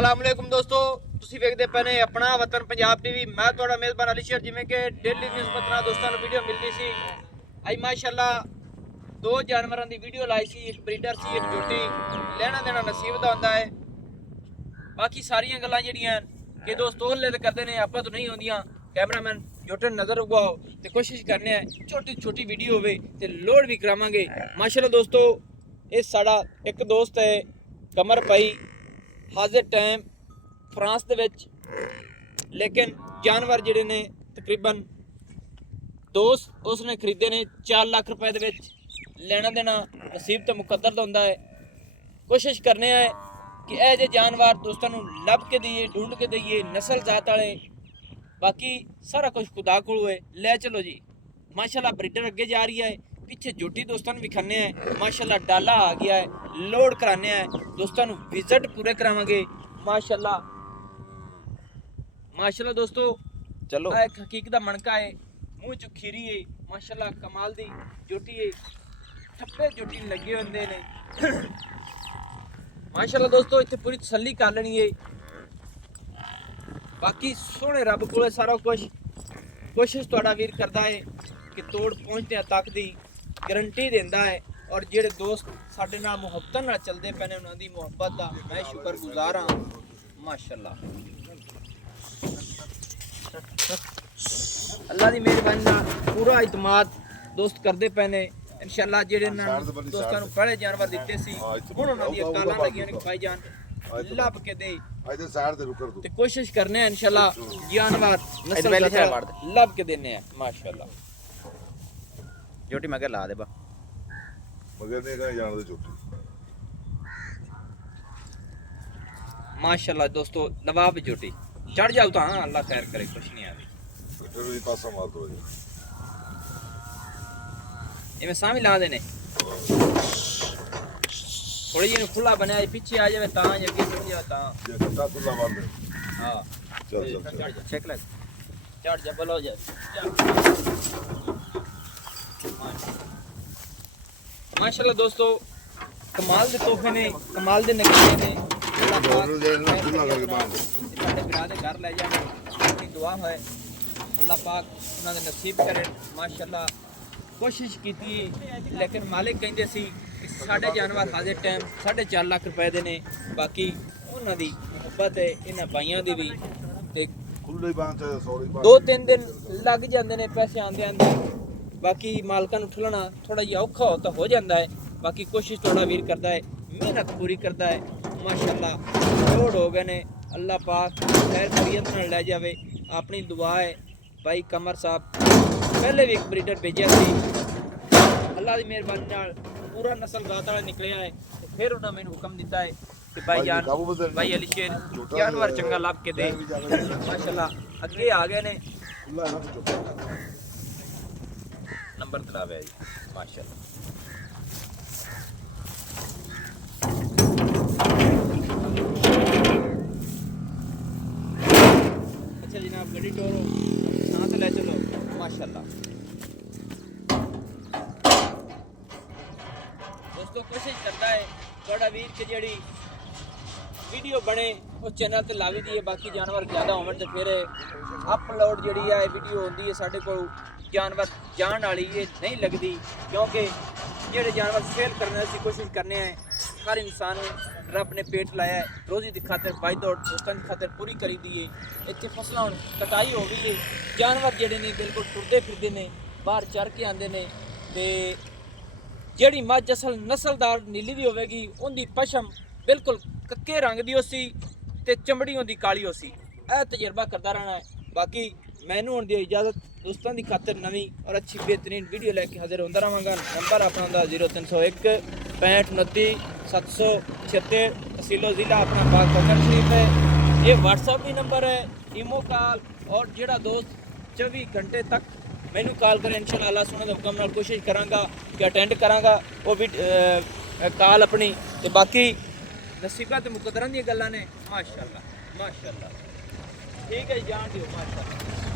अस्सलामुअलैकुम दोस्तों, ਤੁਸੀਂ ਵੇਖਦੇ ਪਏ ਨੇ ਆਪਣਾ ਵਤਨ ਪੰਜਾਬ ਟੀਵੀ। ਮੈਂ ਤੁਹਾਡਾ ਮੇਜ਼ਬਾਨ ਅਲੀ ਸ਼ੇਰ। ਜਿਵੇਂ ਕਿ ਡੇਲੀ ਨਿਸਬਤ ਨਾਲ ਦੋਸਤਾਂ ਨੂੰ ਵੀਡੀਓ ਮਿਲਦੀ ਸੀ, ਅੱਜ ਮਾਸ਼ਾਅੱਲਾ ਦੋ ਜਾਨਵਰਾਂ ਦੀ ਵੀਡੀਓ ਲਾਈ ਸੀ। ਇੱਕ ਬਰੀਡਰ ਸੀ, ਇੱਕ ਜੋਟੀ। ਲੈਣਾ ਦੇਣਾ ਨਸੀਬ ਦਾ ਹੁੰਦਾ ਹੈ। ਬਾਕੀ ਸਾਰੀਆਂ ਗੱਲਾਂ ਜਿਹੜੀਆਂ ਕਿ ਦੋਸਤ ਉਹਲੇ ਕਰਦੇ ਨੇ, ਆਪਾਂ ਤੋਂ ਨਹੀਂ ਹੁੰਦੀਆਂ। ਕੈਮਰਾਮੈਨ ਜੋਟਨ ਨਜ਼ਰ ਉਗਾਓ ਤੇ ਕੋਸ਼ਿਸ਼ ਕਰਨੇ ਆ ਛੋਟੀ ਛੋਟੀ ਵੀਡੀਓ ਹੋਵੇ ਤੇ ਲੋਡ ਵੀ ਕਰਾਵਾਂਗੇ ਮਾਸ਼ਾਅੱਲਾ। ਦੋਸਤੋ ਇਹ ਸਾਡਾ ਇੱਕ ਦੋਸਤ ਹੈ ਕਮਰ ਭਾਈ, ਹਾਜ਼ਰ ਟਾਈਮ फ्रांस दे विच, लेकिन जानवर जिहड़े ने तकरीबन दोस्त उसने खरीदे ने 4 लाख रुपए दे विच। लेना देना नसीब तो मुकद्दर दा हुंदा है। कोशिश करने है कि ये जे जानवर दोस्तों नूं लभ के दईए, ढूंढ के दईए, नस्ल जात वाले। बाकी सारा कुछ खुदा कोल है। ले चलो जी माशाल्लाह, ब्रीडर अगे जा रही है, पीछे जोटी दोस्तों नूं विखाने हैं। माशाल्लाह डाला आ गया है, लोड कराने हैं दोस्तों नूं, विजिट पूरे करावांगे माशाल्लाह। माशाल्लाह दोस्तों चलो, एक हकीकत दा मणका है, मुंह च खीरी है माशाल्लाह, कमाल दी जोटी है। ठप्पे जोटी लगे होंदे ने माशाल्लाह। दोस्तों इत्थे पूरी तसल्ली कर लेनी है। बाकी सोहने रब कोले सारा कुछ। कोशिश तुहाडा वीर करदा है कि तोड़ पहुंचने तक दी गारंटी देंदा है। और जेड़े दोस्त साडे नाल मुहब्बत नाल चलदे पे ने, उन्हां दी मुहब्बत दा मैं शुक्रगुजार हां माशाल्लाह। अल्लाह दी मेहरबानी नाल पूरा इतमाद दोस्त करदे पे ने इंशाअल्लाह। जेड़े दोस्तां नूं पहले जानवर दित्ते सी, हुण उन्हां दी कालां लगियां ने भाई जान लभ के दे ते कोशिश करने हैं इंशाअल्लाह जानवर नस्ल लभ के देने हैं माशाअल्लाह। जोटी मगर ला दे बा मगर ने कहा जान दे छोटी माशाअल्लाह। दोस्तों नवाब जोटी चढ़ जाओ तो हाँ, अल्लाह खैर करे, कुछ नहीं आवे। फिर भी पासा मार दो इवें सामी ला देने थोड़ी जी खुला बनया, पीछे आ जावे ता या अगे चढ़ जावे ता ये कट्टा खुला मार दे। हां चल चल चल चढ़ जा, चेक ले, चढ़ जा, बोलो जा। माशाल्लाह दोस्तों कमाल दे तोहफे ने, कमाल दे नगीने ने। खुला करके बांध साडे भरा दे घर ले जाने अपनी दुआ है, अल्लाह पाक उन्हां दे नसीब करे माशाल्लाह। कोशिश कीती लेकिन मालिक कहंदे सी कि साडे जानवर हाजिर टाइम 4.5 लाख रुपए दे ने। बाकी उन्हां दी मुहब्बत है, इन्हां भाइयां दी भी ते खुले बांध सॉरी 2-3 दिन लग जांदे ने पैसे आंदे आंदे। बाकी मालकां नूं ठुलना थोड़ा जिहा औखा तो हो जांदा है। बाकी कोशिश थोड़ा वीर करदा है, मेहनत पूरी करदा है माशाल्लाह। लोड हो गए ने, अल्लाह पाक खैर खैरियत नाल ले जावे। अपनी दुआ है भाई कमर साहब पहले भी एक ब्रीडर भेजा सी, अल्लाह दी मेहरबानी नाल पूरा नस्ल गात वाला निकलिया है। तो फिर उन्होंने मैंने हुक्म दिता है कि भाई जान भाई अली शेर जानवर चंगा लभ के दे माशाल्लाह। अगे आ गए ने, खुला है ना छोटा नंबर दिलावे जी माशाल्लाह। अच्छा जनाब गड्डी टोरो साथ ले चलो माशाल्लाह। दोस्तों कोशिश करता है बड़ा वीर कि जेड़ी वीडियो बने उस चैनल ते लावी दी है। बाकी जानवर ज़्यादा होवन ते फिर अपलोड जेड़ी है वीडियो होंदी है साडे कोल जानवर जान वाली ये नहीं लगती, क्योंकि जेड़े जानवर सेल करने की कोशिश करने हैं। हर इंसान रब ने पेट लाया है, रोज़ी की खातर भाई दौड़ लोगों की खातर पूरी करी दी है। इतने फसलों कटाई हो गई है, जानवर जेड़े ने बिल्कुल टुरदे फिरदे ने, बाहर चर के आते हैं। तो जेड़ी मझ असल नस्लदार नीली दी होगी उनकी पशम बिल्कुल कक्के रंग की होसी ते चमड़ी उनकी काली होसी। यह तजर्बा करता रहना है। बाकी मैनू हुण दी इजाज़त, दोस्तों की खातर नवी और अच्छी बेहतरीन वीडियो लैके हाजिर होंदा रहांगा। नंबर अपना होंदा 0301 65 29 776, तहसीलो ज़िला अपना पाक फखर शरीफ है। ये व्हाट्सअप भी नंबर है, ईमो कॉल। और जेड़ा दोस्त 24 घंटे तक मैनू कॉल करें इंशाअल्लाह अल्लाह सुने दे हुक्म नाल कोशिश करांगा कि अटेंड करांगा वो भी कॉल अपनी। ते बाकी नसीबत मुकद्दरां दी गल्लां ने माशाअल्लाह माशाअल्लाह। ठीक है जान दियो माशाअल्लाह।